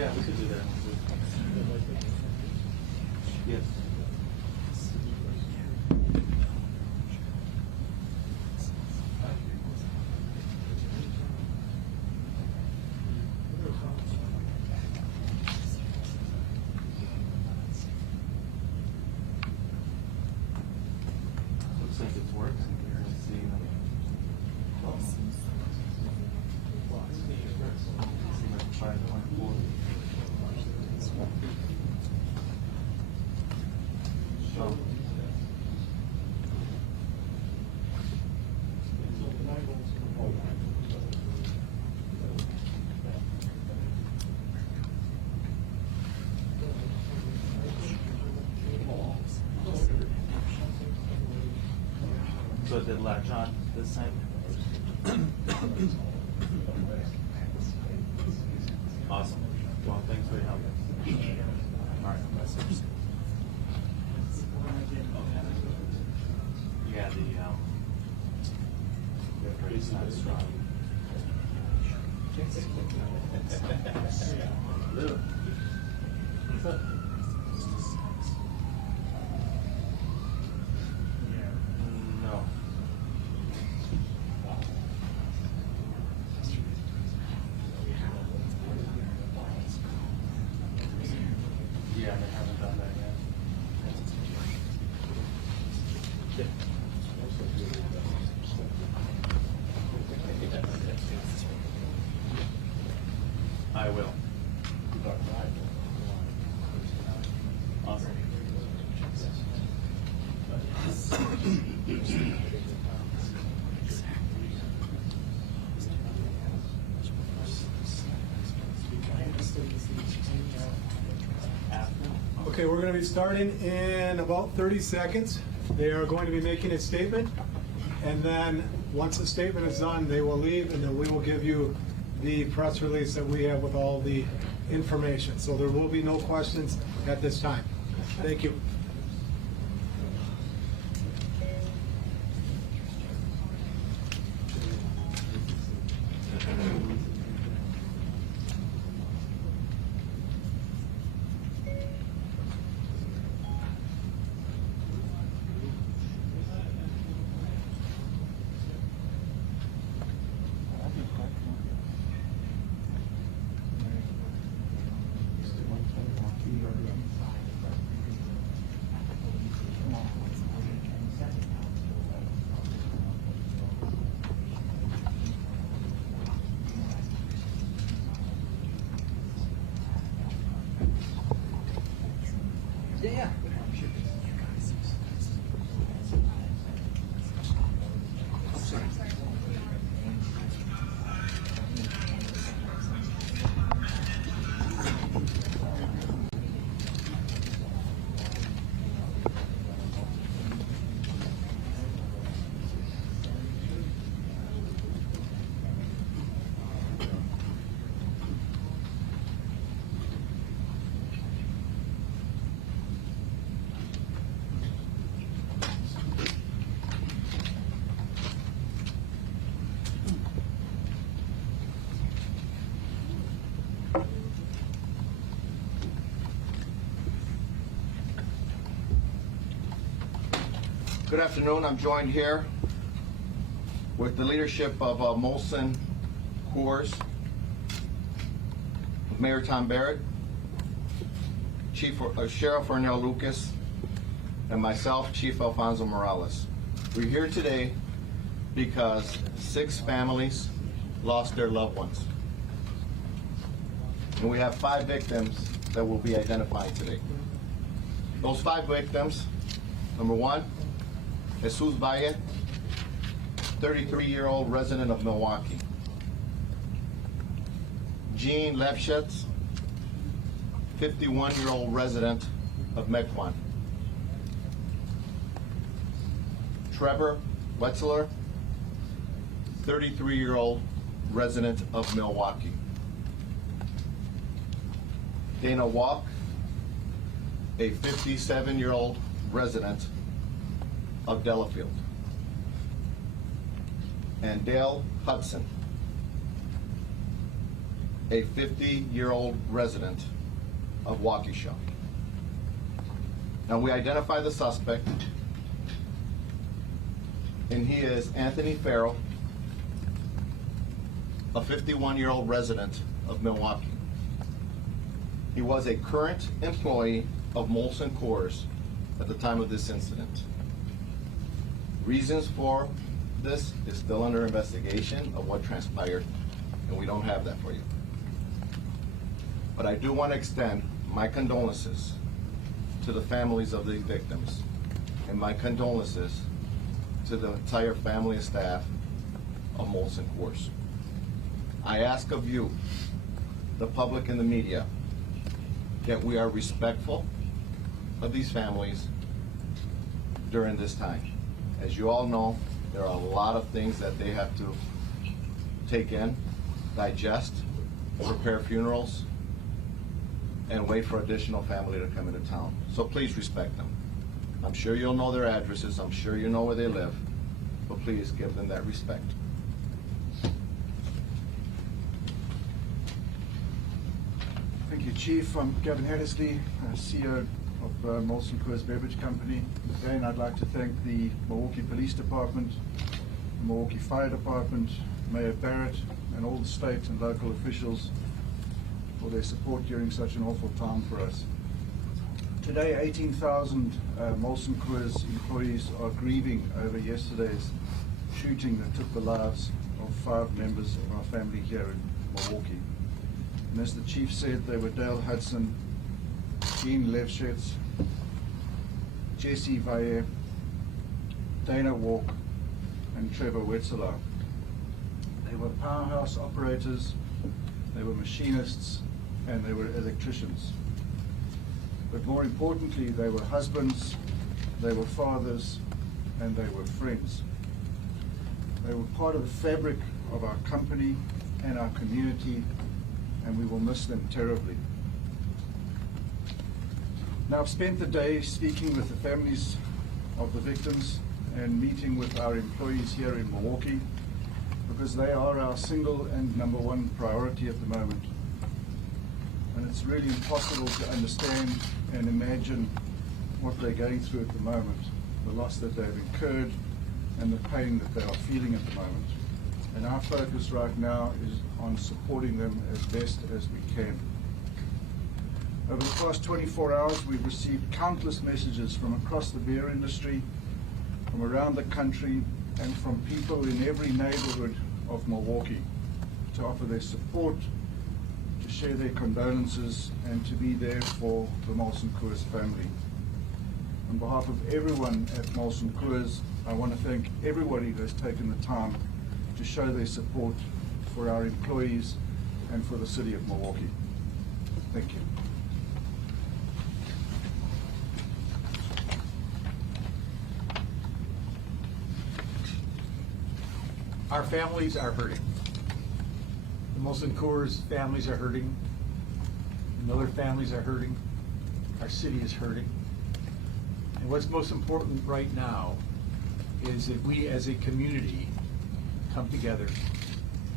Yeah, we could do that. Yes. Looks like it's working here. Let's see. See like 5.4. So. So it did latch on this time? Awesome. Well, thanks for your help. All right. Yeah, the grease not strong. Lou. What's up? No. Yeah, they haven't done that yet. I will. Awesome. Okay, we're going to be starting in about 30 seconds. They are going to be making a statement, and then once the statement is done, they will leave, and then we will give you the press release that we have with all the information. So there will be no questions at this time. Thank you. Yeah. Good afternoon. I'm joined here with the leadership of Molson Coors, Mayor Tom Barrett, Sheriff Ferrill Lucas, and myself, Chief Alfonso Morales. We're here today because 6 families lost their loved ones. And we have 5 victims that will be identified today. Those 5 victims, number 1, Jesus Valle, 33-year-old resident of Milwaukee. Jean Lefschetz, 51-year-old resident of Mequon. Trevor Wetzler, 33-year-old resident of Milwaukee. Dana Walk, a 57-year-old resident of Delafield. And Dale Hudson, a 50-year-old resident of Waukesha. Now, we identify the suspect, and he is Anthony Ferrill, a 51-year-old resident of Milwaukee. He was a current employee of Molson Coors at the time of this incident. Reasons for this is still under investigation of what transpired, and we don't have that for you. But I do want to extend my condolences to the families of these victims, and my condolences to the entire family and staff of Molson Coors. I ask of you, the public and the media, that we are respectful of these families during this time. As you all know, there are a lot of things that they have to take in, digest, prepare funerals, and wait for additional family to come into town. So please respect them. I'm sure you'll know their addresses, I'm sure you know where they live, but please give them that respect. Thank you, Chief. I'm Gavin Hattersley, CEO of Molson Coors Beverage Company. Again, I'd like to thank the Milwaukee Police Department, the Milwaukee Fire Department, Mayor Barrett, and all the state and local officials for their support during such an awful time for us. Today, 18,000 Molson Coors employees are grieving over yesterday's shooting that took the lives of 5 members of our family here in Milwaukee. And as the Chief said, they were Dale Hudson, Gene Levschitz, Jesse Valle, Dana Walk, and Trevor Wetzelaar. They were powerhouse operators, they were machinists, and they were electricians. But more importantly, they were husbands, they were fathers, and they were friends. They were part of the fabric of our company and our community, and we will miss them terribly. Now, I've spent the day speaking with the families of the victims and meeting with our employees here in Milwaukee, because they are our single and #1 priority at the moment. And it's really impossible to understand and imagine what they're going through at the moment, the loss that they've incurred and the pain that they are feeling at the moment. And our focus right now is on supporting them as best as we can. Over the past 24 hours, we've received countless messages from across the beer industry, from around the country, and from people in every neighborhood of Milwaukee to offer their support, to share their condolences, and to be there for the Molson Coors family. On behalf of everyone at Molson Coors, I want to thank everybody who has taken the time to show their support for our employees and for the city of Milwaukee. Thank you. Our families are hurting. The Molson Coors families are hurting. The Miller families are hurting. Our city is hurting. And what's most important right now is that we as a community come together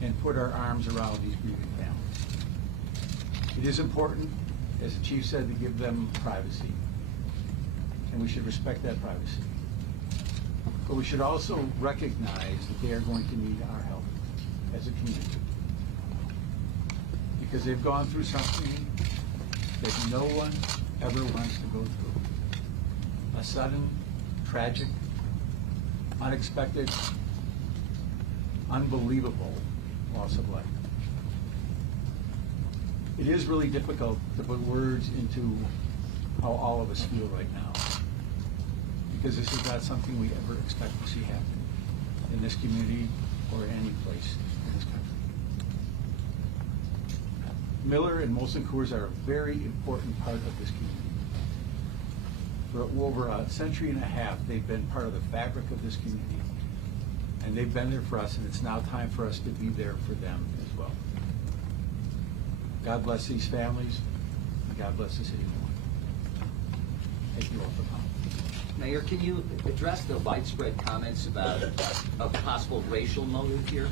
and put our arms around these grieving families. It is important, as the Chief said, to give them privacy. And we should respect that privacy. But we should also recognize that they are going to need our help as a community. Because they've gone through something that no one ever wants to go through. A sudden, tragic, unexpected, unbelievable loss of life. It is really difficult to put words into how all of us feel right now, because this is not something we ever expect to see happen in this community or any place in this country. Miller and Molson Coors are a very important part of this community. For over a century and a half, they've been part of the fabric of this community. And they've been there for us, and it's now time for us to be there for them as well. God bless these families, and God bless the city of Milwaukee. Thank you all for coming. Mayor, can you address the widespread comments about a possible racial motive here?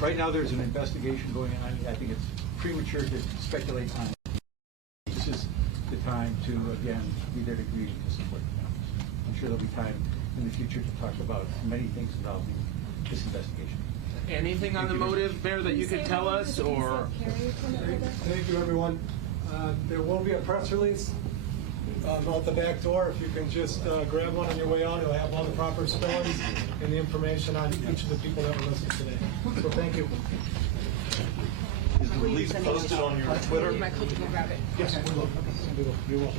Right now, there's an investigation going on. I think it's premature to speculate on it. This is the time to, again, be there to grieve and to support the families. I'm sure there'll be time in the future to talk about many things involving this investigation. Anything on the motive, Mayor, that you could tell us, or? Thank you, everyone. There will be a press release out the back door. If you can just grab one on your way out, it'll have all the proper spellings and the information on each of the people that were listed today. So thank you. Is the release posted on your Twitter? Yes, we will. We will.